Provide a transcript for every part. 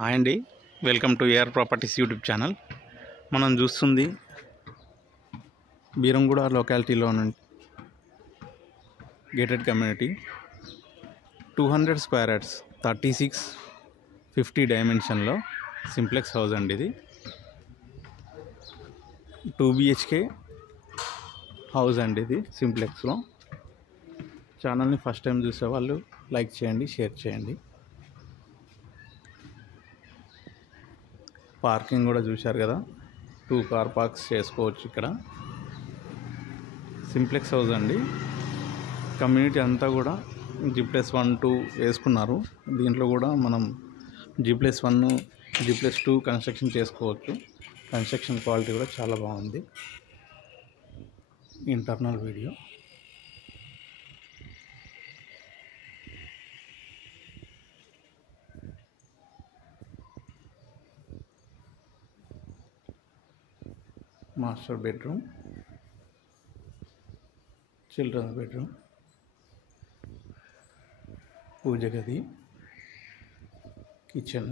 Hi అండి, welcome to AR properties YouTube channel. మనం చూస్తుంది బీరంగూడ లొకాలిటీలో ఉన్న గేటెడ్ కమ్యూనిటీ 200 స్క్వేర్ యార్డ్స్ 3650 డైమెన్షన్లో సింప్లెక్స్ హౌస్ అండి. ఇది 2 BHK హౌస్ అండి. ఇది సింప్లెక్స్లో. ఛానల్ని ఫస్ట్ టైం చూసే వాళ్ళు లైక్ చేయండి, షేర్ చేయండి. పార్కింగ్ కూడా చూశారు కదా, 2 కార్ పార్క్స్ చేసుకోవచ్చు ఇక్కడ. సింప్లెక్స్ హౌస్ అండి. కమ్యూనిటీ అంతా కూడా G+1 2 వేసుకున్నారు. దీంట్లో కూడా మనం G+1 G+2 కన్స్ట్రక్షన్ చేసుకోవచ్చు. కన్స్ట్రక్షన్ క్వాలిటీ కూడా చాలా బాగుంది. Internal video. Master bedroom, children's bedroom, పూజ గది, కిచెన్,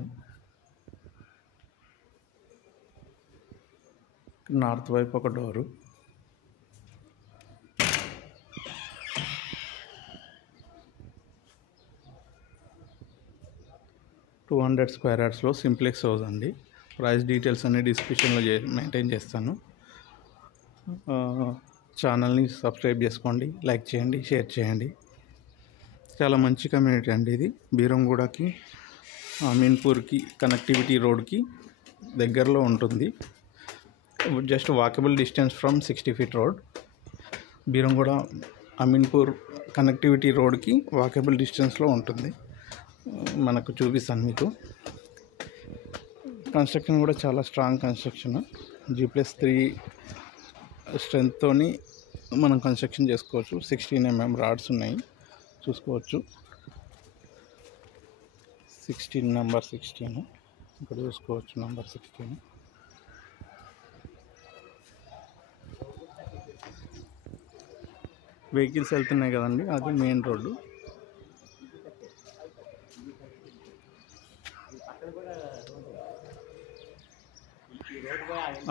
నార్త్ వైపు ఒక డోరు, $200 స్క్వేర్ యార్డ్స్లో సింప్లెక్స్ హౌస్ అండి. ప్రైస్ డీటెయిల్స్ అన్ని డిస్క్రిప్షన్లో మెయింటైన్ చేస్తాను. ఛానల్ని సబ్స్క్రైబ్ చేసుకోండి, లైక్ చేయండి, షేర్ చేయండి. చాలా మంచి కమ్యూనిటీ అండి ఇది. బీరంగూడకి, అమీన్పూర్కి కనెక్టివిటీ రోడ్కి దగ్గరలో ఉంటుంది. Just walkable distance from 60 feet road. Beeramguda Ameenpur connectivity రోడ్కి వాకబుల్ డిస్టెన్స్లో ఉంటుంది. మనకు చూపిస్తాను మీకు. కన్స్ట్రక్షన్ కూడా చాలా స్ట్రాంగ్ కన్స్ట్రక్షన్. G+3 స్ట్రెంగ్త్తోని మనం కన్స్ట్రక్షన్ చేసుకోవచ్చు. 16 mm రాడ్స్ ఉన్నాయి, చూసుకోవచ్చు. 16 నెంబర్ 16 ఇక్కడ చూసుకోవచ్చు. నెంబర్ 16 వెహికల్స్ వెళ్తున్నాయి కదండి, అది మెయిన్ రోడ్డు.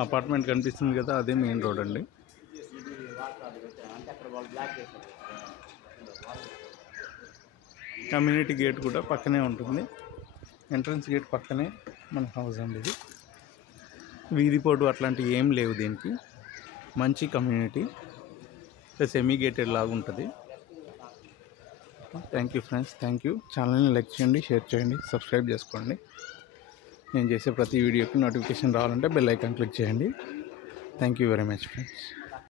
అపార్ట్మెంట్ కనిపిస్తుంది కదా, అదే మెయిన్ రోడ్ అండి. కమ్యూనిటీ గేట్ కూడా పక్కనే ఉంటుంది. ఎంట్రన్స్ గేట్ పక్కనే మన హౌస్ అండి ఇది. వీధి పోటు అట్లాంటివి ఏం లేవు దీనికి. మంచి కమ్యూనిటీ, సెమీ గేటెడ్ లాగా ఉంటుంది. Thank you friends, thank you. ఛానల్ని లైక్ చేయండి, షేర్ చేయండి, సబ్స్క్రైబ్ చేసుకోండి. నేను చేసే ప్రతి వీడియోకి నోటిఫికేషన్ రావాలంటే బెల్ ఐకాన్ క్లిక్ చేయండి. Thank you very much friends.